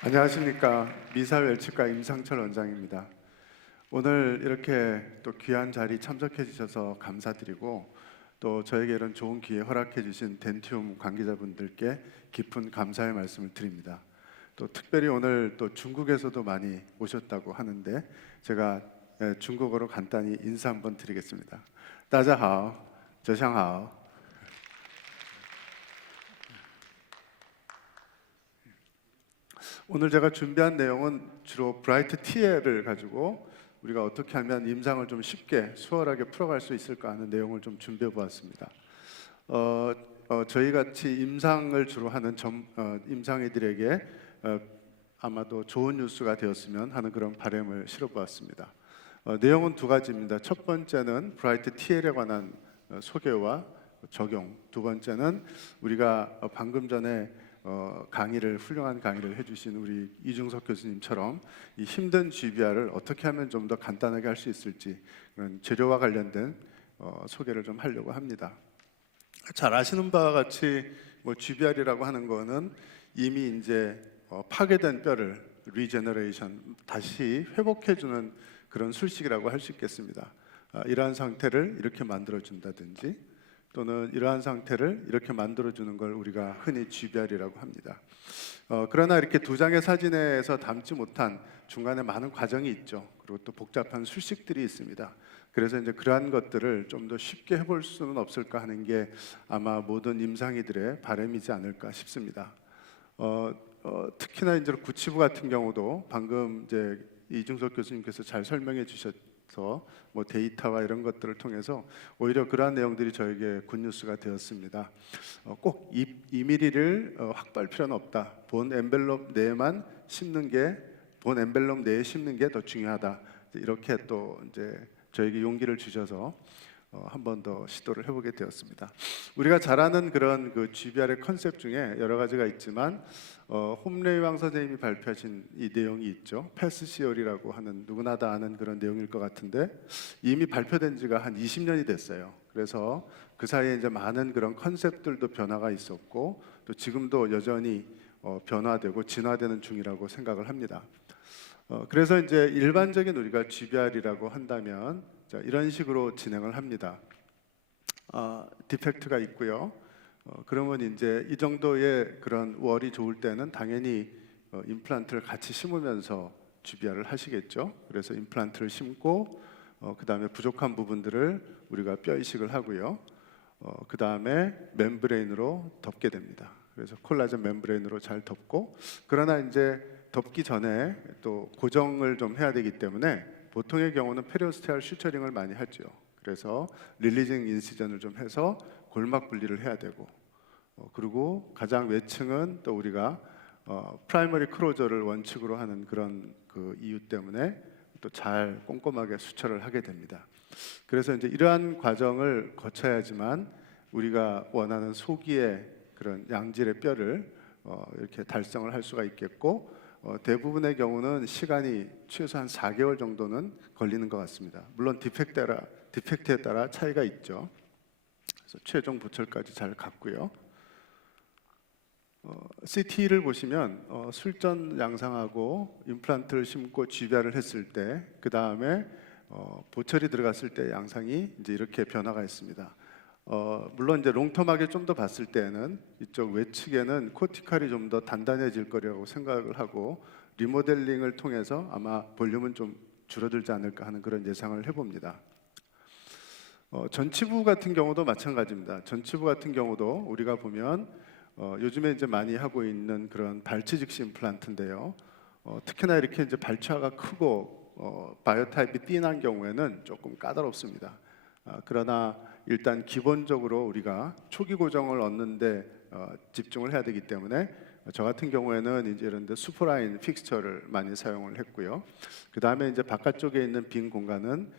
안녕하십니까. 미사웰치과 임상철 원장입니다. 오늘 이렇게 또 귀한 자리 참석해 주셔서 감사드리고, 또 저에게 이런 좋은 기회 허락해 주신 덴티움 관계자분들께 깊은 감사의 말씀을 드립니다. 또 특별히 오늘 또 중국에서도 많이 오셨다고 하는데, 제가 중국어로 간단히 인사 한번 드리겠습니다. 大家好, 저샹하오. 오늘 제가 준비한 내용은 주로 브라이트 TL을 가지고 우리가 어떻게 하면 임상을 좀 쉽게 수월하게 풀어갈 수 있을까 하는 내용을 좀 준비해 보았습니다. 저희 같이 임상을 주로 하는 임상의들에게 아마도 좋은 뉴스가 되었으면 하는 그런 바람을 실어 보았습니다. 내용은 두 가지입니다. 첫 번째는 브라이트 TL에 관한 소개와 적용, 두 번째는 우리가 방금 전에 훌륭한 강의를 해주신 우리 이중석 교수님처럼 이 힘든 GBR을 어떻게 하면 좀 더 간단하게 할 수 있을지, 그런 재료와 관련된 소개를 좀 하려고 합니다. 잘 아시는 바와 같이 GBR이라고 하는 거는 이미 이제 파괴된 뼈를 리제너레이션, 다시 회복해주는 그런 술식이라고 할 수 있겠습니다. 이러한 상태를 이렇게 만들어준다든지, 또는 이러한 상태를 이렇게 만들어주는 걸 우리가 흔히 GBR이라고 합니다. 그러나 이렇게 두 장의 사진에서 담지 못한 중간에 많은 과정이 있죠. 그리고 또 복잡한 술식들이 있습니다. 그래서 이제 그러한 것들을 좀 더 쉽게 해볼 수는 없을까 하는 게 아마 모든 임상의들의 바람이지 않을까 싶습니다. 특히나 이제 구치부 같은 경우도 방금 이제 이중석 교수님께서 잘 설명해 주셨죠. 데이터와 이런 것들을 통해서 오히려 그러한 내용들이 저에게 굿뉴스가 되었습니다. 꼭 2mm를 확보할 필요는 없다. 본 엔벨롭 내에만 심는 게, 본 엔벨롭 내에 심는 게 더 중요하다. 이렇게 또 이제 저에게 용기를 주셔서 한 번 더 시도를 해보게 되었습니다. 우리가 잘 아는 그런 그 GBR의 컨셉 중에 여러 가지가 있지만, 홈레이왕 선생님이 발표하신 이 내용이 있죠. 패스 시얼이라고 하는, 누구나 다 아는 그런 내용일 것 같은데, 이미 발표된 지가 한 20년이 됐어요. 그래서 그 사이에 이제 많은 그런 컨셉들도 변화가 있었고, 또 지금도 여전히 변화되고 진화되는 중이라고 생각을 합니다. 그래서 이제 일반적인 우리가 GBR이라고 한다면 이런 식으로 진행을 합니다. 디펙트가 있고요. 그러면 이제 이 정도의 그런 월이 좋을 때는 당연히 임플란트를 같이 심으면서 GBR을 하시겠죠. 그래서 임플란트를 심고 그 다음에 부족한 부분들을 우리가 뼈 이식을 하고요. 그 다음에 멤브레인으로 덮게 됩니다. 그래서 콜라겐 멤브레인으로 잘 덮고, 그러나 이제 덮기 전에 또 고정을 좀 해야 되기 때문에 보통의 경우는 페리오스테알 슈처링을 많이 하죠. 그래서 릴리징 인시전을 좀 해서 골막 분리를 해야 되고, 그리고 가장 외층은 또 우리가 프라이머리 크로저를 원칙으로 하는 그런 그 이유 때문에 또 잘 꼼꼼하게 수처를 하게 됩니다. 그래서 이제 이러한 과정을 거쳐야지만 우리가 원하는 소기의 그런 양질의 뼈를 이렇게 달성을 할 수가 있겠고, 대부분의 경우는 시간이 최소 한 4개월 정도는 걸리는 것 같습니다. 물론 디펙트에 따라 차이가 있죠. 그래서 최종 보철까지 잘 갔고요. CT를 보시면 술전 양상하고 임플란트를 심고 GBR을 했을 때, 그 다음에 보철이 들어갔을 때 양상이 이제 이렇게 변화가 있습니다. 물론 이제 롱텀하게 좀 더 봤을 때는 이쪽 외측에는 코티칼이 좀 더 단단해질 거라고 생각을 하고, 리모델링을 통해서 아마 볼륨은 좀 줄어들지 않을까 하는 그런 예상을 해봅니다. 전치부 같은 경우도 마찬가지입니다. 전치부 같은 경우도 우리가 보면 요즘에 이제 많이 하고 있는 그런 발치 즉시 임플란트인데요. 특히나 이렇게 이제 발치화가 크고 바이오타입이 띵한 경우에는 조금 까다롭습니다. 그러나 일단 기본적으로 우리가 초기 고정을 얻는데 집중을 해야 되기 때문에, 저 같은 경우에는 이제 이런데 수프라인 픽스처를 많이 사용을 했고요. 그 다음에 이제 바깥쪽에 있는 빈 공간은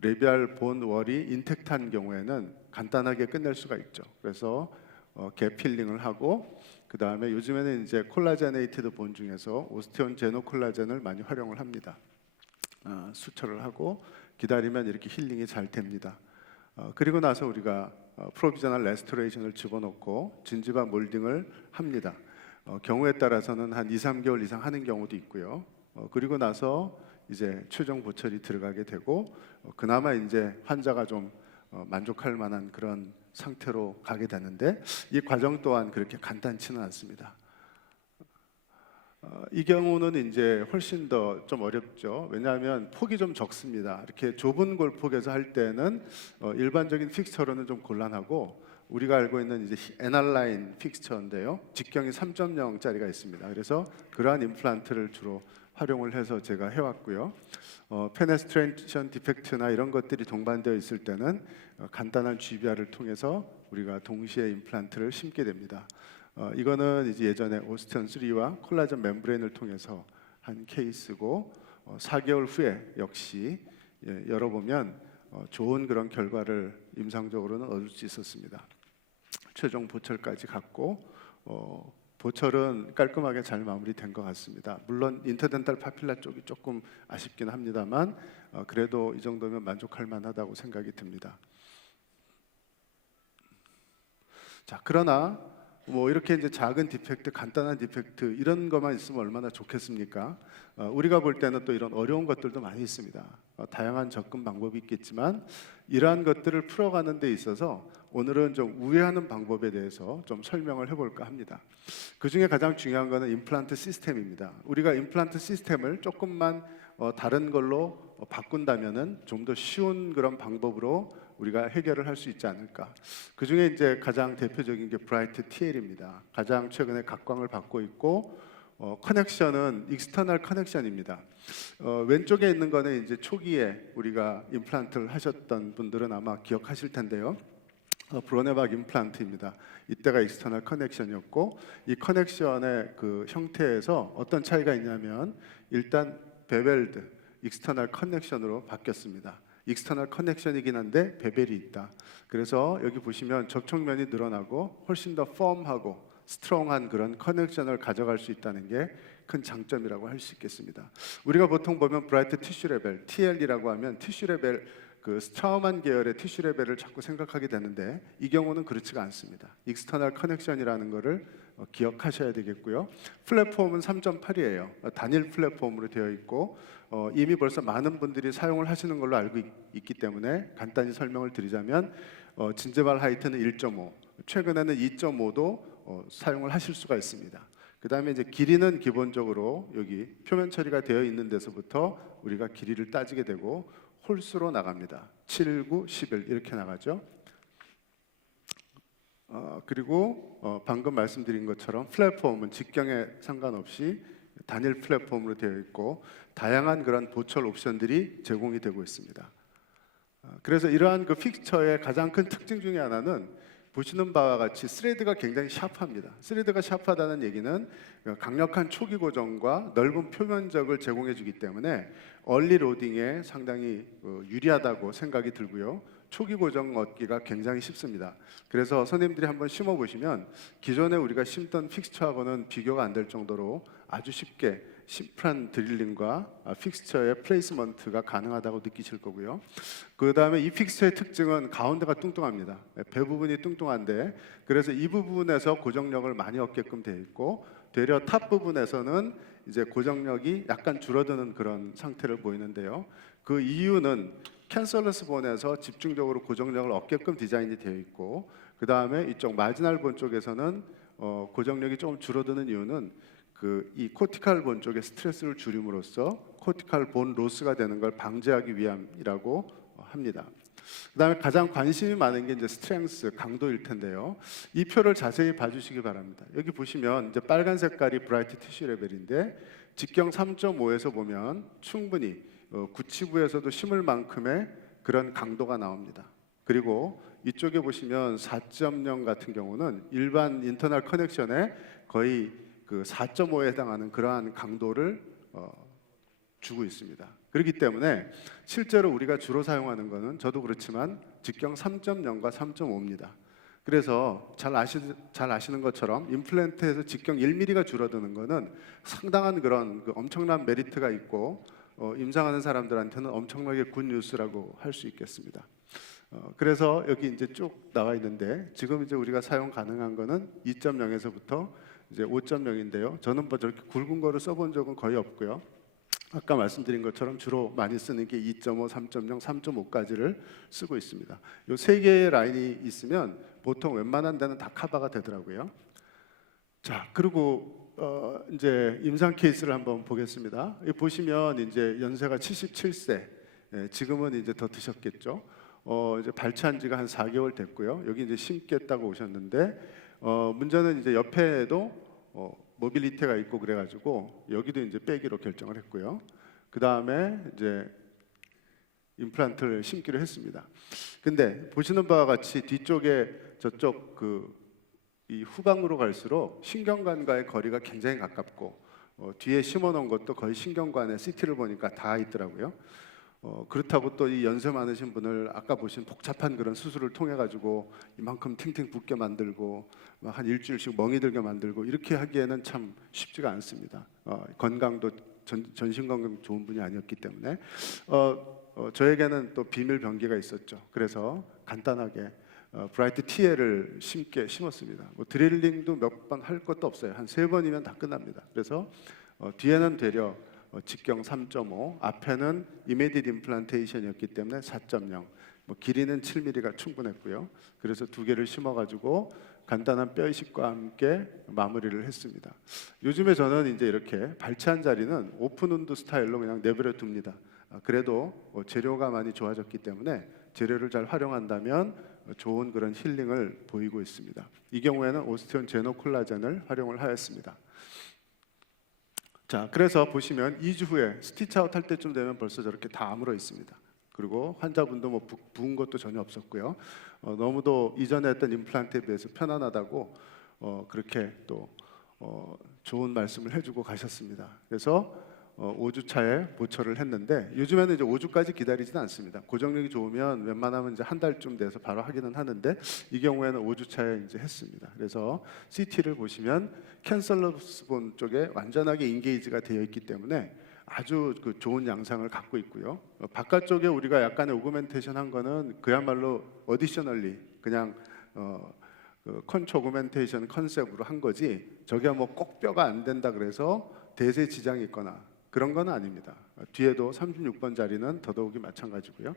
레비알 본 월이 인텍트한 경우에는 간단하게 끝낼 수가 있죠. 그래서 갭 필링을 하고, 그 다음에 요즘에는 이제 콜라제네이티드 본 중에서 오스테온 제노콜라젠을 많이 활용을 합니다. 수처를 하고 기다리면 이렇게 힐링이 잘 됩니다. 그리고 나서 우리가 프로비저널 레스토레이션을 집어넣고 진지바 몰딩을 합니다. 경우에 따라서는 한 2, 3개월 이상 하는 경우도 있고요. 그리고 나서 이제 최종 보철이 들어가게 되고 그나마 이제 환자가 좀 만족할 만한 그런 상태로 가게 되는데 이 과정 또한 그렇게 간단치는 않습니다. 이 경우는 이제 훨씬 더 좀 어렵죠. 왜냐하면 폭이 좀 적습니다. 이렇게 좁은 골폭에서 할 때는 일반적인 픽스처로는 좀 곤란하고 우리가 알고 있는 이제 에날라인 픽스처인데요. 직경이 3.0짜리가 있습니다. 그래서 그러한 임플란트를 주로 활용을 해서 제가 해왔고요. 페네스트레이션 디펙트나 이런 것들이 동반되어 있을 때는 간단한 GBR을 통해서 우리가 동시에 임플란트를 심게 됩니다. 이거는 이제 예전에 오스티온 3와 콜라겐 멤브레인을 통해서 한 케이스고 4개월 후에 역시 열어보면 좋은 그런 결과를 임상적으로는 얻을 수 있었습니다. 최종 보철까지 갔고 보철은 깔끔하게 잘 마무리된 것 같습니다. 물론 인터덴탈 파필라 쪽이 조금 아쉽긴 합니다만 그래도 이 정도면 만족할 만하다고 생각이 듭니다. 자, 그러나 뭐 이렇게 이제 작은 디펙트, 간단한 디펙트 이런 것만 있으면 얼마나 좋겠습니까? 우리가 볼 때는 또 이런 어려운 것들도 많이 있습니다. 다양한 접근 방법이 있겠지만 이러한 것들을 풀어가는 데 있어서 오늘은 좀 우회하는 방법에 대해서 좀 설명을 해볼까 합니다. 그 중에 가장 중요한 것은 임플란트 시스템입니다. 우리가 임플란트 시스템을 조금만 다른 걸로 바꾼다면은 좀 더 쉬운 그런 방법으로 우리가 해결을 할 수 있지 않을까. 그 중에 이제 가장 대표적인 게 브라이트 TL입니다. 가장 최근에 각광을 받고 있고 커넥션은 익스터널 커넥션입니다. 왼쪽에 있는 거는 이제 초기에 우리가 임플란트를 하셨던 분들은 아마 기억하실 텐데요. 브로네박 임플란트입니다. 이때가 익스터널 커넥션이었고 이 커넥션의 그 형태에서 어떤 차이가 있냐면 일단 베벨드 익스터널 커넥션으로 바뀌었습니다. 익스터널 커넥션이긴 한데 베벨이 있다. 그래서 여기 보시면 접촉면이 늘어나고 훨씬 더 펌하고 스트롱한 그런 커넥션을 가져갈 수 있다는 게 큰 장점이라고 할 수 있겠습니다. 우리가 보통 보면 브라이트 티슈 레벨 TL이라고 하면 티슈 레벨 그 스트라우만 계열의 티슈 레벨을 자꾸 생각하게 되는데 이 경우는 그렇지가 않습니다. 익스터널 커넥션이라는 것을 기억하셔야 되겠고요. 플랫폼은 3.8이에요. 단일 플랫폼으로 되어 있고 이미 벌써 많은 분들이 사용을 하시는 걸로 알고 있기 때문에 간단히 설명을 드리자면 진제발 하이트는 1.5, 최근에는 2.5도 사용을 하실 수가 있습니다. 그 다음에 이제 길이는 기본적으로 여기 표면 처리가 되어 있는 데서부터 우리가 길이를 따지게 되고 홀수로 나갑니다. 7, 9, 11 이렇게 나가죠. 그리고 방금 말씀드린 것처럼 플랫폼은 직경에 상관없이 단일 플랫폼으로 되어 있고 다양한 그런 보철 옵션들이 제공이 되고 있습니다. 그래서 이러한 그 픽처의 가장 큰 특징 중에 하나는 보시는 바와 같이 스레드가 굉장히 샤프합니다. 스레드가 샤프하다는 얘기는 강력한 초기 고정과 넓은 표면적을 제공해 주기 때문에 얼리 로딩에 상당히 유리하다고 생각이 들고요. 초기 고정 얻기가 굉장히 쉽습니다. 그래서 선생님들이 한번 심어 보시면 기존에 우리가 심던 픽스처하고는 비교가 안 될 정도로 아주 쉽게 심플한 드릴링과 픽스처의 플레이스먼트가 가능하다고 느끼실 거고요. 그 다음에 이 픽스처의 특징은 가운데가 뚱뚱합니다. 배 부분이 뚱뚱한데 그래서 이 부분에서 고정력을 많이 얻게끔 되어 있고 되려 탑 부분에서는 이제 고정력이 약간 줄어드는 그런 상태를 보이는데요. 그 이유는 캔서러스 본에서 집중적으로 고정력을 얻게끔 디자인이 되어 있고 그 다음에 이쪽 마지널 본 쪽에서는 고정력이 조금 줄어드는 이유는 이 코티칼 본 쪽에 스트레스를 줄임으로써 코티칼 본 로스가 되는 걸 방지하기 위함이라고 합니다. 그다음에 가장 관심이 많은 게 이제 스트렝스, 강도일 텐데요. 이 표를 자세히 봐주시기 바랍니다. 여기 보시면 이제 빨간 색깔이 브라이트 티슈 레벨인데 직경 3.5에서 보면 충분히 구치부에서도 심을 만큼의 그런 강도가 나옵니다. 그리고 이쪽에 보시면 4.0 같은 경우는 일반 인터널 커넥션에 거의 그 4.5에 해당하는 그러한 강도를 주고 있습니다. 그렇기 때문에 실제로 우리가 주로 사용하는 것은 저도 그렇지만 직경 3.0과 3.5입니다. 그래서 잘 아시는 것처럼 임플란트에서 직경 1mm가 줄어드는 것은 상당한 그런 엄청난 메리트가 있고 임상하는 사람들한테는 엄청나게 굿 뉴스라고 할 수 있겠습니다. 그래서 여기 이제 쭉 나와 있는데 지금 이제 우리가 사용 가능한 것은 2.0에서부터 이제 5.0인데요. 저는 뭐 저렇게 굵은 거를 써본 적은 거의 없고요. 아까 말씀드린 것처럼 주로 많이 쓰는 게 2.5, 3.0, 3.5까지를 쓰고 있습니다. 이 세 개의 라인이 있으면 보통 웬만한 데는 다 커버가 되더라고요. 자, 그리고 이제 임상 케이스를 한번 보겠습니다. 여기 보시면 이제 연세가 77세, 지금은 이제 더 드셨겠죠. 이제 발치한 지가 한 4개월 됐고요. 여기 이제 심겠다고 오셨는데 문제는 이제 옆에도 모빌리티가 있고 그래가지고 여기도 이제 빼기로 결정을 했고요. 그 다음에 이제 임플란트를 심기로 했습니다. 근데 보시는 바와 같이 뒤쪽에 저쪽 이 후방으로 갈수록 신경관과의 거리가 굉장히 가깝고 뒤에 심어놓은 것도 거의 신경관에 CT를 보니까 다 있더라고요. 그렇다고 또 이 연세 많으신 분을 아까 보신 복잡한 그런 수술을 통해 가지고 이만큼 팅팅 붓게 만들고 한 일주일씩 멍이 들게 만들고 이렇게 하기에는 참 쉽지가 않습니다. 건강도 전신 건강 좋은 분이 아니었기 때문에 저에게는 또 비밀 병기가 있었죠. 그래서 간단하게 브라이트 TL을 심었습니다. 뭐 드릴링도 몇 번 할 것도 없어요. 한 3번이면 다 끝납니다. 그래서 뒤에는 되려 직경 3.5, 앞에는 이미디드 임플란테이션이었기 때문에 4.0, 뭐 길이는 7mm가 충분했고요. 그래서 2개를 심어가지고 간단한 뼈 이식과 함께 마무리를 했습니다. 요즘에 저는 이제 이렇게 발치한 자리는 오픈 운드 스타일로 그냥 내버려 둡니다. 그래도 재료가 많이 좋아졌기 때문에 재료를 잘 활용한다면 좋은 그런 힐링을 보이고 있습니다. 이 경우에는 오스테온 제노 콜라겐을 활용을 하였습니다. 자, 그래서 보시면 2주 후에 스티치 아웃 할 때쯤 되면 벌써 저렇게 다 아물어 있습니다. 그리고 환자분도 뭐 부은 것도 전혀 없었고요. 너무도 이전에 했던 임플란트에 비해서 편안하다고 그렇게 또 좋은 말씀을 해주고 가셨습니다. 그래서 5주 차에 보철을 했는데 요즘에는 이제 5주까지 기다리지는 않습니다. 고정력이 좋으면 웬만하면 이제 한 달쯤 돼서 바로 하기는 하는데 이 경우에는 5주 차에 이제 했습니다. 그래서 CT를 보시면 캔슬러스 본 쪽에 완전하게 인게이지가 되어 있기 때문에 아주 좋은 양상을 갖고 있고요. 바깥쪽에 우리가 약간의 오그멘테이션 한 거는 그야말로 어디셔널리 그냥 컨초 오그멘테이션 컨셉으로 한 거지 저게 뭐 꼭 뼈가 안 된다 그래서 대세 지장이 있거나 그런 건 아닙니다. 뒤에도 36번 자리는 더더욱이 마찬가지고요.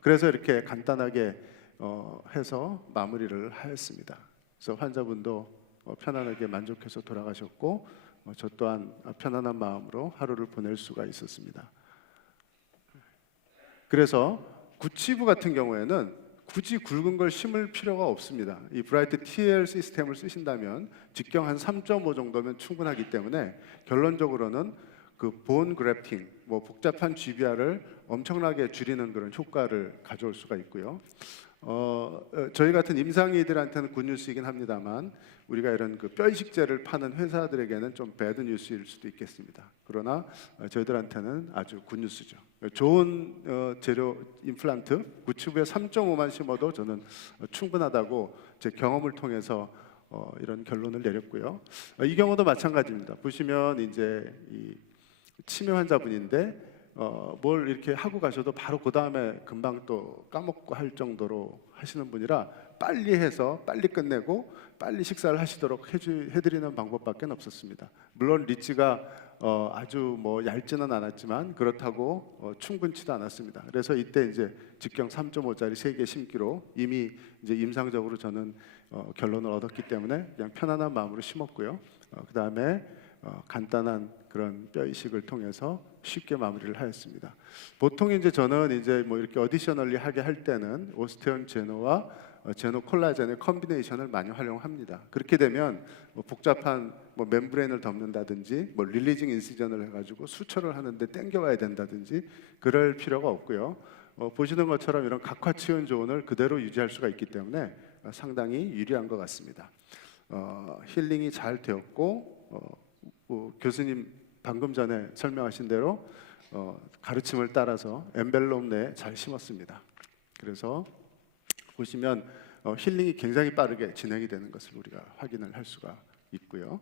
그래서 이렇게 간단하게 해서 마무리를 하였습니다. 그래서 환자분도 편안하게 만족해서 돌아가셨고 저 또한 편안한 마음으로 하루를 보낼 수가 있었습니다. 그래서 구치부 같은 경우에는 굳이 굵은 걸 심을 필요가 없습니다. 이 브라이트 TL 시스템을 쓰신다면 직경 한 3.5 정도면 충분하기 때문에 결론적으로는 그 본 그래프팅, 뭐 복잡한 GBR을 엄청나게 줄이는 그런 효과를 가져올 수가 있고요. 저희 같은 임상의들한테는 굿뉴스이긴 합니다만 우리가 이런 그 뼈 이식제를 파는 회사들에게는 좀 배드 뉴스일 수도 있겠습니다. 그러나 저희들한테는 아주 굿뉴스죠. 좋은 재료 임플란트 구치부에 3.5만 심어도 저는 충분하다고 제 경험을 통해서 이런 결론을 내렸고요. 이 경우도 마찬가지입니다. 보시면 이제 이 치매 환자분인데 뭘 이렇게 하고 가셔도 바로 그 다음에 금방 또 까먹고 할 정도로 하시는 분이라 빨리 해서 빨리 끝내고 빨리 식사를 하시도록 해드리는 방법밖에 없었습니다. 물론 리치가 아주 뭐 얇지는 않았지만 그렇다고 충분치도 않았습니다. 그래서 이때 이제 직경 3.5짜리 3개 심기로 이미 이제 임상적으로 저는 결론을 얻었기 때문에 그냥 편안한 마음으로 심었고요. 그 다음에 간단한 그런 뼈 이식을 통해서 쉽게 마무리를 하였습니다. 보통 이제 저는 이제 뭐 이렇게 어디셔널리 하게 할 때는 오스테온 제노와 제노 콜라겐의 컨비네이션을 많이 활용합니다. 그렇게 되면 뭐 복잡한 뭐 멤브레인을 덮는다든지 뭐 릴리징 인시전을 해가지고 수처를 하는데 땡겨와야 된다든지 그럴 필요가 없고요. 보시는 것처럼 이런 각화치원 조언을 그대로 유지할 수가 있기 때문에 상당히 유리한 것 같습니다. 힐링이 잘 되었고 교수님 방금 전에 설명하신 대로 가르침을 따라서 엔벨롭 내에 잘 심었습니다. 그래서 보시면 힐링이 굉장히 빠르게 진행이 되는 것을 우리가 확인을 할 수가 있고요.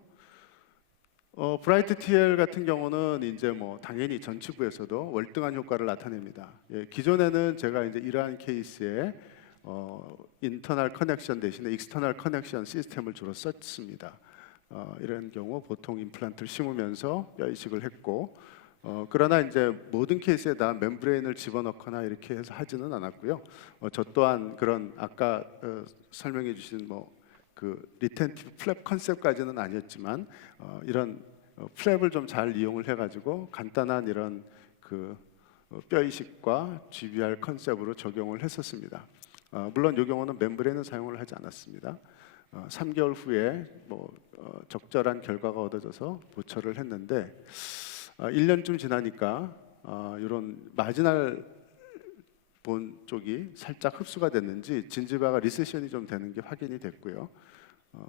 브라이트 TL 같은 경우는 이제 뭐 당연히 전치부에서도 월등한 효과를 나타냅니다. 예, 기존에는 제가 이제 이러한 케이스에 인터널 커넥션 대신에 익스터널 커넥션 시스템을 주로 썼습니다. 이런 경우 보통 임플란트를 심으면서 뼈 이식을 했고, 그러나 이제 모든 케이스에 다 멤브레인을 집어넣거나 이렇게 해서 하지는 않았고요. 저 또한 그런 아까 설명해 주신 그 리텐티브 플랩 컨셉까지는 아니었지만 이런 플랩을 좀 잘 이용을 해가지고 간단한 이런 그 뼈 이식과 GBR 컨셉으로 적용을 했었습니다. 물론 이 경우는 멤브레인은 사용을 하지 않았습니다. 3개월 후에 적절한 결과가 얻어져서 보철을 했는데 1년쯤 지나니까 이런 마지날 본 쪽이 살짝 흡수가 됐는지 진지바가 리세션이 좀 되는 게 확인이 됐고요.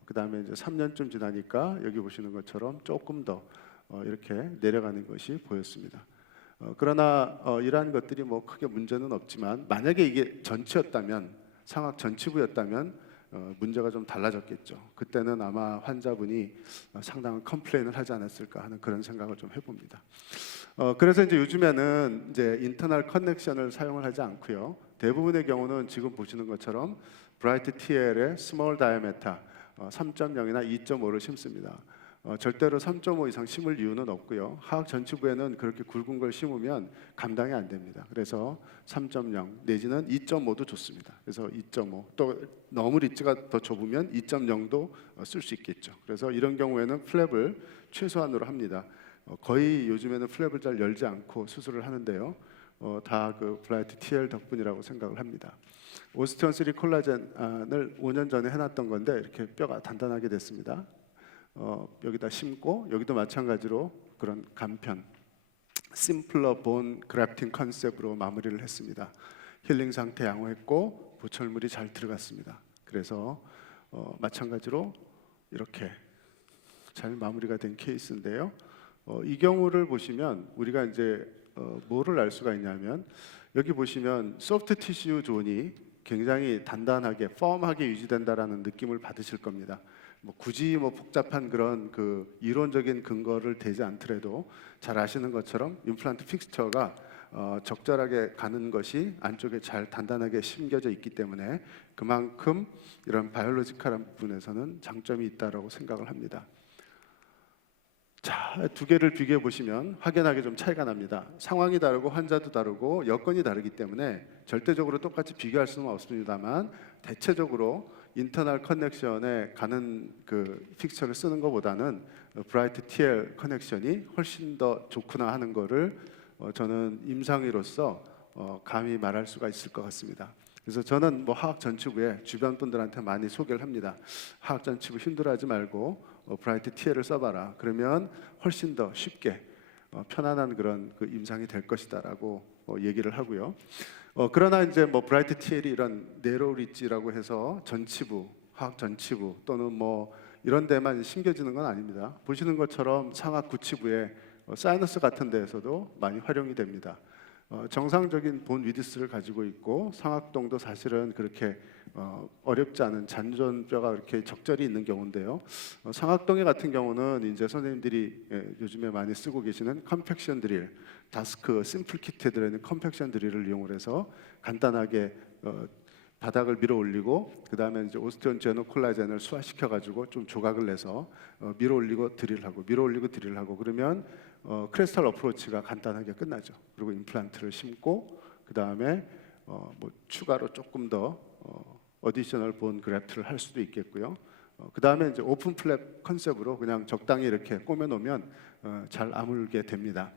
그 다음에 이제 3년쯤 지나니까 여기 보시는 것처럼 조금 더 이렇게 내려가는 것이 보였습니다. 그러나 이러한 것들이 크게 문제는 없지만 만약에 이게 전치였다면 상악 전치부였다면 문제가 좀 달라졌겠죠. 그때는 아마 환자분이 상당한 컴플레인을 하지 않았을까 하는 그런 생각을 좀 해봅니다. 그래서 이제 요즘에는 이제 인터널 커넥션을 사용을 하지 않고요. 대부분의 경우는 지금 보시는 것처럼 브라이트 TL의 스몰 다이아메타 3.0이나 2.5를 심습니다. 절대로 3.5 이상 심을 이유는 없고요. 하악 전치부에는 그렇게 굵은 걸 심으면 감당이 안 됩니다. 그래서 3.0 내지는 2.5도 좋습니다. 그래서 2.5 또 너무 리치가 더 좁으면 2.0도 쓸 수 있겠죠. 그래서 이런 경우에는 플랩을 최소한으로 합니다. 거의 요즘에는 플랩을 잘 열지 않고 수술을 하는데요. 다 그 브라이트 TL 덕분이라고 생각을 합니다. 오스티온 3 콜라겐을 5년 전에 해놨던 건데 이렇게 뼈가 단단하게 됐습니다. 여기다 심고 여기도 마찬가지로 그런 간편 심플러 본 그래프팅 컨셉으로 마무리를 했습니다. 힐링 상태 양호했고 보철물이 잘 들어갔습니다. 그래서 마찬가지로 이렇게 잘 마무리가 된 케이스인데요. 이 경우를 보시면 우리가 이제 뭐를 알 수가 있냐면 여기 보시면 소프트 티슈 존이 굉장히 단단하게 펌하게 유지된다라는 느낌을 받으실 겁니다. 굳이 복잡한 그런 그 이론적인 근거를 대지 않더라도 잘 아시는 것처럼 임플란트 픽스처가 적절하게 가는 것이 안쪽에 잘 단단하게 심겨져 있기 때문에 그만큼 이런 바이올로지컬한 부분에서는 장점이 있다라고 생각을 합니다. 자, 두 개를 비교해 보시면 확연하게 좀 차이가 납니다. 상황이 다르고 환자도 다르고 여건이 다르기 때문에 절대적으로 똑같이 비교할 수는 없습니다만 대체적으로 인터널 커넥션에 가는 그 픽처를 쓰는 것보다는 브라이트 TL 커넥션이 훨씬 더 좋구나 하는 거를 저는 임상의로서 감히 말할 수가 있을 것 같습니다. 그래서 저는 하악 전치부에 주변 분들한테 많이 소개를 합니다. 하악 전치부 힘들어하지 말고 브라이트 TL을 써봐라. 그러면 훨씬 더 쉽게 편안한 그런 그 임상이 될 것이다라고 얘기를 하고요. 그러나 이제 브라이트 TL이 이런 네로우 리지라고 해서 전치부, 하악 전치부 또는 이런 데만 심겨지는 건 아닙니다. 보시는 것처럼 상악 구치부에 사이너스 같은 데에서도 많이 활용이 됩니다. 정상적인 본 위드스를 가지고 있고 상악동도 사실은 그렇게 어렵지 않은 잔존뼈가 이렇게 적절히 있는 경우인데요. 상악동의 같은 경우는 이제 선생님들이 요즘에 많이 쓰고 계시는 컴팩션 드릴, 다스크 심플 키트에 들어있는 컴팩션 드릴을 이용해서 간단하게 바닥을 밀어 올리고 그 다음에 이제 오스티온 제노 콜라겐을 수화시켜 가지고 좀 조각을 내서 밀어 올리고 드릴하고 밀어 올리고 드릴하고 그러면 크리스탈 어프로치가 간단하게 끝나죠. 그리고 임플란트를 심고 그 다음에 추가로 조금 더 어디셔널 본 그래프트를 할 수도 있겠고요. 그 다음에 이제 오픈 플랩 컨셉으로 그냥 적당히 이렇게 꼬매 놓으면 잘 아물게 됩니다.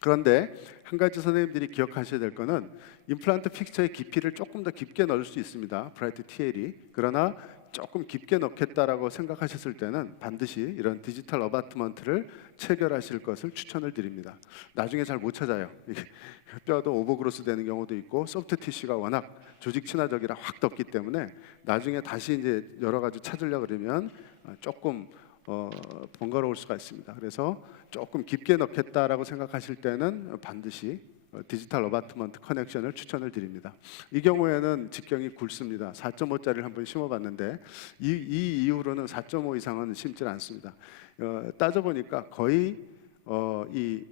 그런데 한 가지 선생님들이 기억하셔야 될 거는 임플란트 픽처의 깊이를 조금 더 깊게 넣을 수 있습니다. 브라이트 TL이. 그러나 조금 깊게 넣겠다라고 생각하셨을 때는 반드시 이런 디지털 어바트먼트를 체결하실 것을 추천을 드립니다. 나중에 잘 못 찾아요. 뼈도 오버그로스 되는 경우도 있고 소프트 티슈가 워낙 조직 친화적이라 확 덮기 때문에 나중에 다시 이제 여러 가지 찾으려고 그러면 조금 번거로울 수가 있습니다. 그래서 조금 깊게 넣겠다라고 생각하실 때는 반드시 디지털 어바트먼트 커넥션을 추천을 드립니다. 이 경우에는 직경이 굵습니다. 4.5짜리를 한번 심어봤는데 이 이후로는 4.5 이상은 심지 않습니다. 따져보니까 거의 이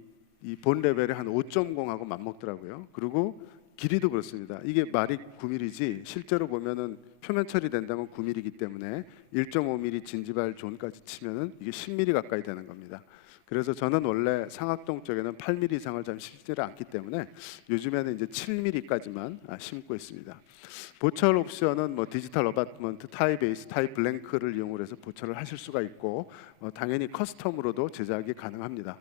본 레벨이 한 5.0하고 맞먹더라고요. 그리고 길이도 그렇습니다. 이게 말이 9mm지 실제로 보면은 표면 처리된다면 9mm이기 때문에 1.5mm 진지발 존까지 치면은 이게 10mm 가까이 되는 겁니다. 그래서 저는 원래 상악동 쪽에는 8mm 이상을 잘 심지를 않기 때문에 요즘에는 이제 7mm까지만 심고 있습니다. 보철 옵션은 뭐 디지털 어바트먼트, 타이 베이스, 타이 블랭크를 이용을 해서 보철을 하실 수가 있고 당연히 커스텀으로도 제작이 가능합니다.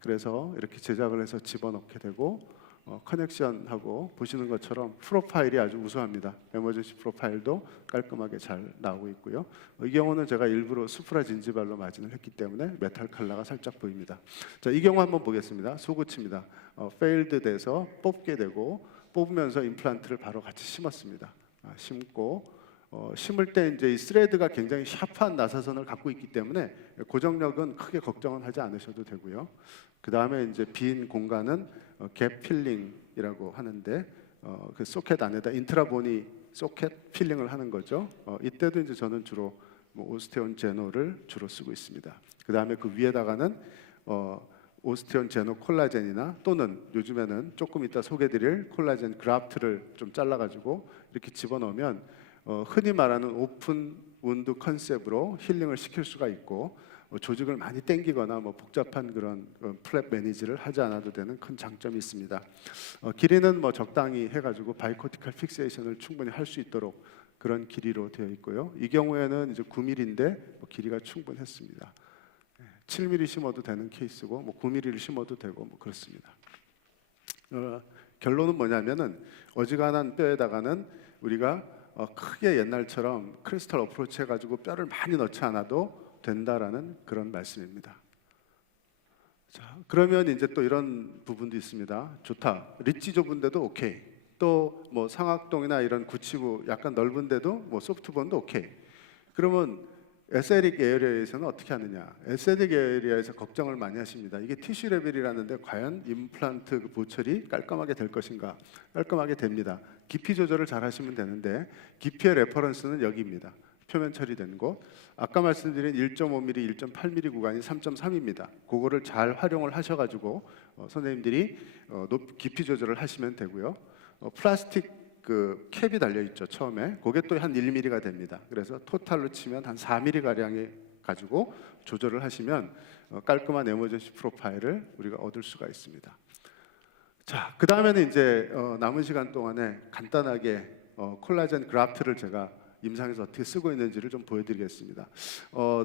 그래서 이렇게 제작을 해서 집어넣게 되고 커넥션하고 보시는 것처럼 프로파일이 아주 우수합니다. 에머전시 프로파일도 깔끔하게 잘 나오고 있고요. 이 경우는 제가 일부러 수프라 진지발로 마진을 했기 때문에 메탈 컬러가 살짝 보입니다. 자, 이 경우 한번 보겠습니다. 소구치입니다. 페일드 돼서 뽑게 되고 뽑으면서 임플란트를 바로 같이 심었습니다. 심고 심을 때 이제 이 스레드가 굉장히 샤프한 나사선을 갖고 있기 때문에 고정력은 크게 걱정은 하지 않으셔도 되고요. 그 다음에 이제 빈 공간은 갭 필링이라고 하는데 그 소켓 안에다 인트라보니 소켓 필링을 하는 거죠. 이때도 이제 저는 주로 뭐 오스테온 제노를 주로 쓰고 있습니다. 그 다음에 그 위에다가는 오스테온 제노 콜라겐이나 또는 요즘에는 조금 이따 소개드릴 콜라겐 그라프트를 좀 잘라가지고 이렇게 집어넣으면 흔히 말하는 오픈 운드 컨셉으로 힐링을 시킬 수가 있고 조직을 많이 당기거나 뭐 복잡한 그런 플랩 매니지를 하지 않아도 되는 큰 장점이 있습니다. 길이는 뭐 적당히 해가지고 바이코티칼 픽세이션을 충분히 할 수 있도록 그런 길이로 되어 있고요. 이 경우에는 이제 9mm인데 뭐 길이가 충분했습니다. 7mm 심어도 되는 케이스고 뭐 9mm를 심어도 되고 뭐 그렇습니다. 결론은 뭐냐면은 어지간한 뼈에다가는 우리가 크게 옛날처럼 크리스탈 어프로치 해가지고 뼈를 많이 넣지 않아도 된다라는 그런 말씀입니다. 자, 그러면 이제 또 이런 부분도 있습니다. 좋다. 리치 좁은데도 오케이. 또 뭐 상악동이나 이런 구치부 약간 넓은데도 뭐 소프트본도 오케이. 그러면 에세릭 에어리아에서는 어떻게 하느냐? 에세릭 에어리아에서 걱정을 많이 하십니다. 이게 티슈 레벨이라는데 과연 임플란트 그 보철이 깔끔하게 될 것인가? 깔끔하게 됩니다. 깊이 조절을 잘 하시면 되는데 깊이의 레퍼런스는 여기입니다. 표면 처리된 곳. 아까 말씀드린 1.5mm, 1.8mm 구간이 3.3입니다. 그거를 잘 활용을 하셔가지고 선생님들이 깊이 조절을 하시면 되고요. 플라스틱 그 캡이 달려 있죠. 처음에 그게 또 한 1mm가 됩니다. 그래서 토탈로 치면 한 4mm 가량에 가지고 조절을 하시면 깔끔한 에머전시 프로파일을 우리가 얻을 수가 있습니다. 자, 그 다음에는 이제 남은 시간 동안에 간단하게 콜라겐 그라프트를 제가 임상에서 어떻게 쓰고 있는지를 좀 보여드리겠습니다.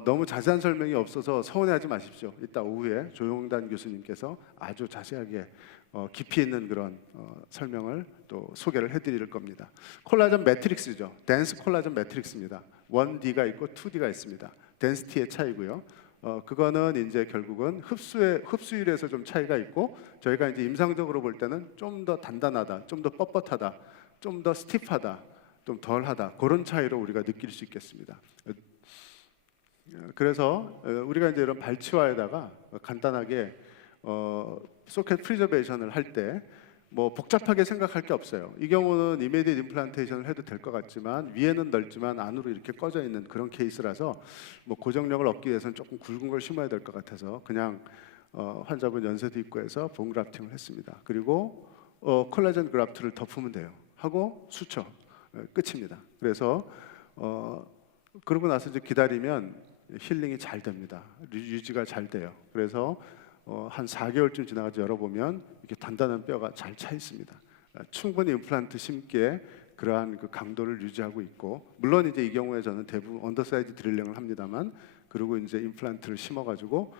너무 자세한 설명이 없어서 서운해하지 마십시오. 이따 오후에 조용단 교수님께서 아주 자세하게 깊이 있는 그런 설명을 또 소개를 해드릴 겁니다. 콜라겐 매트릭스죠. 덴스 콜라겐 매트릭스입니다. 1D가 있고 2D가 있습니다. 덴시티의 차이고요. 그거는 이제 결국은 흡수율에서 좀 차이가 있고 저희가 이제 임상적으로 볼 때는 좀 더 단단하다, 좀 더 뻣뻣하다, 좀 더 스티프하다, 좀 덜하다 그런 차이로 우리가 느낄 수 있겠습니다. 그래서 우리가 이제 이런 발치와에다가 간단하게 소켓 프리저베이션을 할 때 뭐 복잡하게 생각할 게 없어요. 이 경우는 이미디엇 임플란테이션을 해도 될 것 같지만 위에는 넓지만 안으로 이렇게 꺼져 있는 그런 케이스라서 뭐 고정력을 얻기 위해서는 조금 굵은 걸 심어야 될 것 같아서 그냥 환자분 연세도 있고 해서 본 그라프팅을 했습니다. 그리고 콜라겐 그라프트를 덮으면 돼요. 하고 수쳐 끝입니다. 그래서 그러고 나서 이제 기다리면 힐링이 잘 됩니다. 유지가 잘 돼요. 그래서 한 4개월쯤 지나가서 열어보면 이렇게 단단한 뼈가 잘 차 있습니다. 충분히 임플란트 심기에 그러한 그 강도를 유지하고 있고 물론 이제 이 경우에 저는 대부분 언더사이즈 드릴링을 합니다만 그리고 이제 임플란트를 심어가지고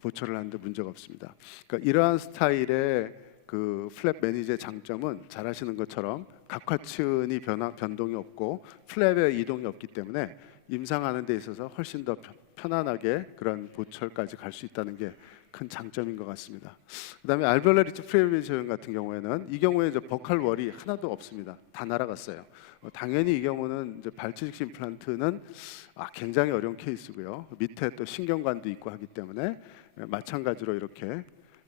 보철을 하는데 문제가 없습니다. 그러니까 이러한 스타일의 그 플랩 매니저의 장점은 잘 아시는 것처럼 각화층이 변동이 없고 플랩의 이동이 없기 때문에 임상하는 데 있어서 훨씬 더 편안하게 그런 보철까지 갈 수 있다는 게 큰 장점인 것 같습니다. 그다음에 알베올라 리치 프리저베이션 같은 경우에는 이 경우에 이제 버칼 월이 하나도 없습니다. 다 날아갔어요. 당연히 이 경우는 이제 발치식 임플란트는 굉장히 어려운 케이스고요. 밑에 또 신경관도 있고 하기 때문에 마찬가지로 이렇게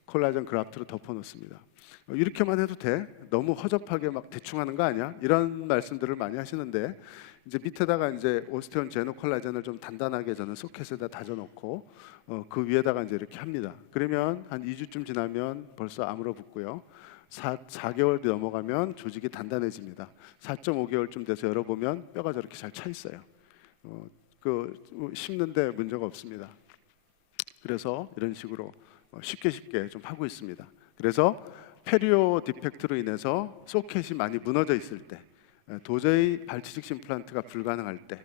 콜라겐 그라프트로 덮어놓습니다. 이렇게만 해도 돼? 너무 허접하게 막 대충 하는 거 아니야? 이런 말씀들을 많이 하시는데 이제 밑에다가 이제 오스테온 제노 콜라겐을 좀 단단하게 저는 소켓에다 다져놓고 그 위에다가 이제 이렇게 합니다. 그러면 한 2주쯤 지나면 벌써 아물어 붙고요. 4개월이 넘어가면 조직이 단단해집니다. 4.5개월쯤 돼서 열어보면 뼈가 저렇게 잘 차 있어요. 씹는데 문제가 없습니다. 그래서 이런 식으로 쉽게 좀 하고 있습니다. 그래서 페리오 디펙트로 인해서 소켓이 많이 무너져 있을 때, 도저히 발치식 임플란트가 불가능할 때,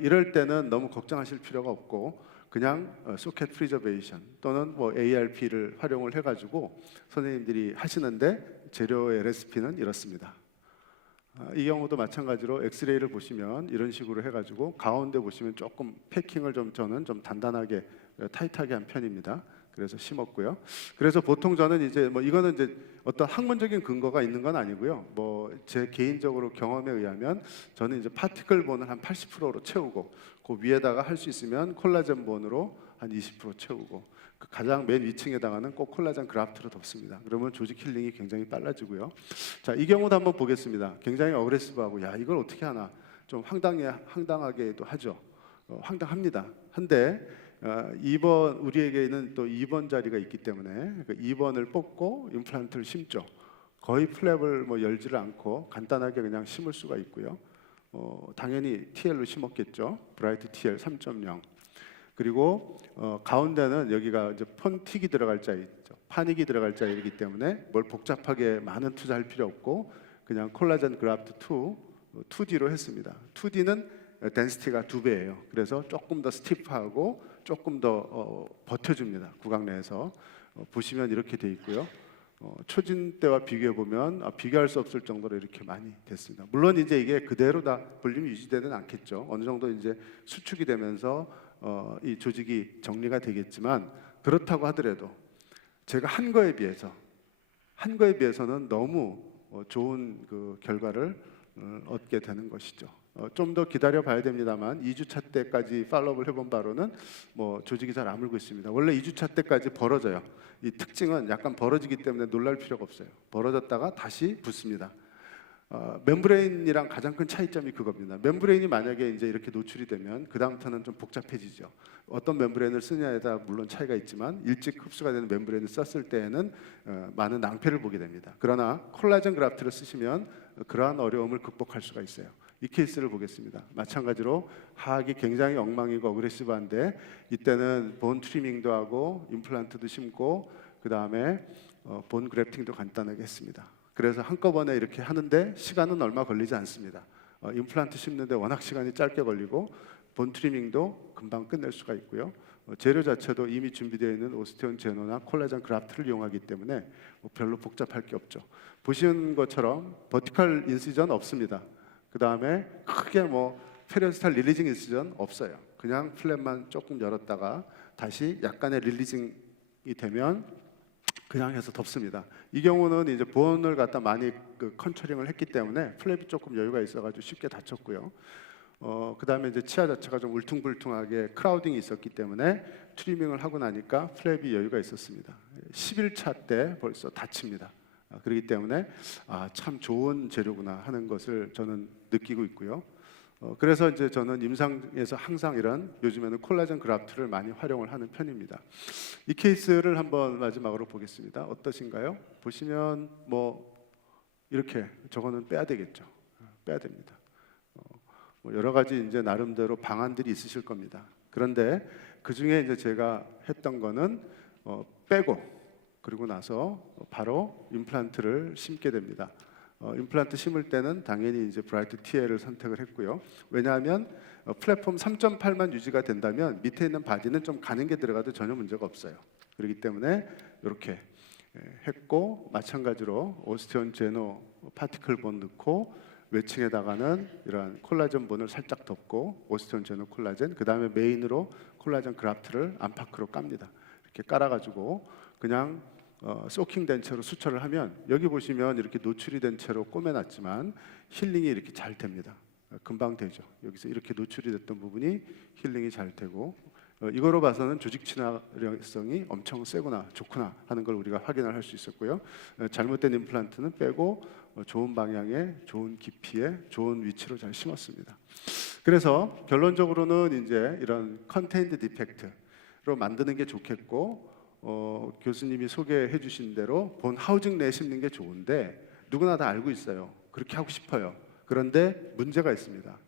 이럴 때는 너무 걱정하실 필요가 없고 그냥 소켓 프리저베이션 또는 뭐 ARP를 활용을 해가지고 선생님들이 하시는데 재료의 레시피는 이렇습니다. 이 경우도 마찬가지로 엑스레이를 보시면 이런 식으로 해가지고 가운데 보시면 조금 패킹을 저는 좀 단단하게 타이트하게 한 편입니다. 그래서 심었고요. 그래서 보통 저는 이제 뭐 이거는 이제 어떤 학문적인 근거가 있는 건 아니고요. 뭐 제 개인적으로 경험에 의하면 저는 이제 파티클 본을 한 80%로 채우고 그 위에다가 할 수 있으면 콜라겐 본으로 한 20% 채우고 그 가장 맨 위층에다가는 꼭 콜라겐 그라프트로 덮습니다. 그러면 조직 힐링이 굉장히 빨라지고요. 자, 이 경우도 한번 보겠습니다. 굉장히 어그레시브하고 야 이걸 어떻게 하나 좀 황당하게도 하죠. 황당합니다. 한데 2번 우리에게는 또 2번 자리가 있기 때문에 2번을 뽑고 임플란트를 심죠. 거의 플랩을 뭐 열지를 않고 간단하게 그냥 심을 수가 있고요. 당연히 TL로 심었겠죠. 브라이트 TL 3.0. 그리고 가운데는 여기가 이제 폰틱이 들어갈 자리죠. 파닉이 들어갈 자리이기 때문에 뭘 복잡하게 많은 투자할 필요 없고 그냥 콜라겐 그라프트 2D로 했습니다. 2D는 덴시티가 2배예요. 그래서 조금 더 스티프하고 조금 더 버텨줍니다. 구강 내에서 보시면 이렇게 돼 있고요. 초진 때와 비교해 보면 비교할 수 없을 정도로 이렇게 많이 됐습니다. 물론 이제 이게 그대로 다 볼륨이 유지되는 않겠죠. 어느 정도 이제 수축이 되면서 이 조직이 정리가 되겠지만 그렇다고 하더라도 제가 한 거에 비해서는 너무 좋은 그 결과를 얻게 되는 것이죠. 좀 더 기다려 봐야 됩니다만 2주차 때까지 팔로우를 해본 바로는 뭐 조직이 잘 아물고 있습니다. 원래 2주차 때까지 벌어져요. 이 특징은 약간 벌어지기 때문에 놀랄 필요가 없어요. 벌어졌다가 다시 붙습니다. 멤브레인이랑 가장 큰 차이점이 그겁니다. 멤브레인이 만약에 이제 이렇게 노출이 되면 그 다음부터는 좀 복잡해지죠. 어떤 멤브레인을 쓰냐에 따라 물론 차이가 있지만 일찍 흡수가 되는 멤브레인을 썼을 때에는 많은 낭패를 보게 됩니다. 그러나 콜라겐 그라프트를 쓰시면 그러한 어려움을 극복할 수가 있어요. 이 케이스를 보겠습니다. 마찬가지로 하악이 굉장히 엉망이고 어그레시브한데 이때는 본 트리밍도 하고 임플란트도 심고 그 다음에 본 그래프팅도 간단하게 했습니다. 그래서 한꺼번에 이렇게 하는데 시간은 얼마 걸리지 않습니다. 임플란트 심는데 워낙 시간이 짧게 걸리고 본 트리밍도 금방 끝낼 수가 있고요. 재료 자체도 이미 준비되어 있는 오스테온 제노나 콜라겐 그라프트를 이용하기 때문에 별로 복잡할 게 없죠. 보시는 것처럼 버티컬 인시전 없습니다. 그 다음에 크게 뭐 페리오스탈 릴리징 인시전 없어요. 그냥 플랩만 조금 열었다가 다시 약간의 릴리징이 되면 그냥 해서 덮습니다. 이 경우는 이제 본을 갖다 많이 컨처링을 했기 때문에 플랩이 조금 여유가 있어가지고 쉽게 다쳤고요. 그 다음에 이제 치아 자체가 좀 울퉁불퉁하게 크라우딩이 있었기 때문에 트리밍을 하고 나니까 플랩이 여유가 있었습니다. 11차 때 벌써 다칩니다. 그렇기 때문에 참 좋은 재료구나 하는 것을 저는 느끼고 있고요. 그래서 이제 저는 임상에서 항상 이런 요즘에는 콜라겐 그라프트를 많이 활용을 하는 편입니다. 이 케이스를 한번 마지막으로 보겠습니다. 어떠신가요? 보시면 뭐 이렇게 저거는 빼야 되겠죠. 빼야 됩니다. 뭐 여러 가지 이제 나름대로 방안들이 있으실 겁니다. 그런데 그 중에 이제 제가 했던 거는 빼고 그리고 나서 바로 임플란트를 심게 됩니다. 임플란트 심을 때는 당연히 이제 브라이트 TL을 선택을 했고요. 왜냐하면 플랫폼 3.8만 유지가 된다면 밑에 있는 바디는 좀 가는 게 들어가도 전혀 문제가 없어요. 그렇기 때문에 이렇게 했고 마찬가지로 오스테온 제노 파티클 본 넣고 외층에다가는 이러한 콜라겐 본을 살짝 덮고 오스테온 제노 콜라겐 그 다음에 메인으로 콜라겐 그라프트를 안팎으로 깝니다. 이렇게 깔아가지고 그냥 소킹된 채로 수처를 하면 여기 보시면 이렇게 노출이 된 채로 꼬매놨지만 힐링이 이렇게 잘 됩니다. 금방 되죠. 여기서 이렇게 노출이 됐던 부분이 힐링이 잘 되고 이거로 봐서는 조직 친화력성이 엄청 세구나 좋구나 하는 걸 우리가 확인을 할 수 있었고요. 잘못된 임플란트는 빼고 좋은 방향에 좋은 깊이에 좋은 위치로 잘 심었습니다. 그래서 결론적으로는 이제 이런 컨테인드 디펙트로 만드는 게 좋겠고 교수님이 소개해 주신 대로 본 하우징 내에 심는 게 좋은데 누구나 다 알고 있어요. 그렇게 하고 싶어요. 그런데 문제가 있습니다.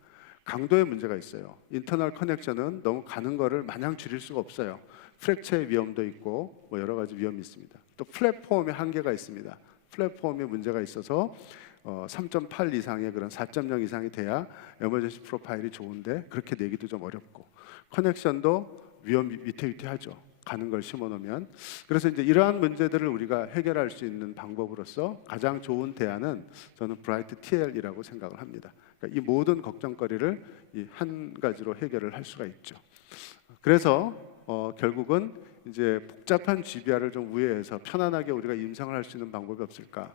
강도에 문제가 있어요. 인터널 커넥션은 너무 가는 거를 마냥 줄일 수가 없어요. 프랙처의 위험도 있고 뭐 여러 가지 위험이 있습니다. 또 플랫폼의 한계가 있습니다. 플랫폼에 문제가 있어서 3.8 이상의 그런 4.0 이상이 돼야 에머전시 프로파일이 좋은데 그렇게 내기도 좀 어렵고 커넥션도 위험이 위태위태하죠. 가는 걸 심어놓으면. 그래서 이제 이러한 문제들을 우리가 해결할 수 있는 방법으로서 가장 좋은 대안은 저는 브라이트 TL이라고 생각을 합니다. 그러니까 이 모든 걱정거리를 이 한 가지로 해결을 할 수가 있죠. 그래서 결국은 이제 복잡한 GBR을 좀 우회해서 편안하게 우리가 임상을 할 수 있는 방법이 없을까?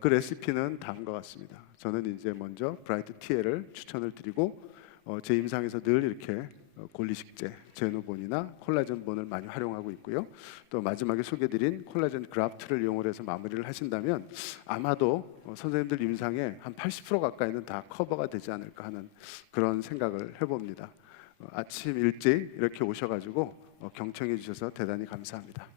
그 레시피는 다음과 같습니다. 저는 이제 먼저 브라이트 TL을 추천을 드리고 제 임상에서 늘 이렇게 골리식제, 제노본이나 콜라겐본을 많이 활용하고 있고요. 또 마지막에 소개드린 콜라겐 그라프트를 이용해서 마무리를 하신다면 아마도 선생님들 임상의 한 80% 가까이는 다 커버가 되지 않을까 하는 그런 생각을 해봅니다. 아침 일찍 이렇게 오셔가지고 경청해 주셔서 대단히 감사합니다.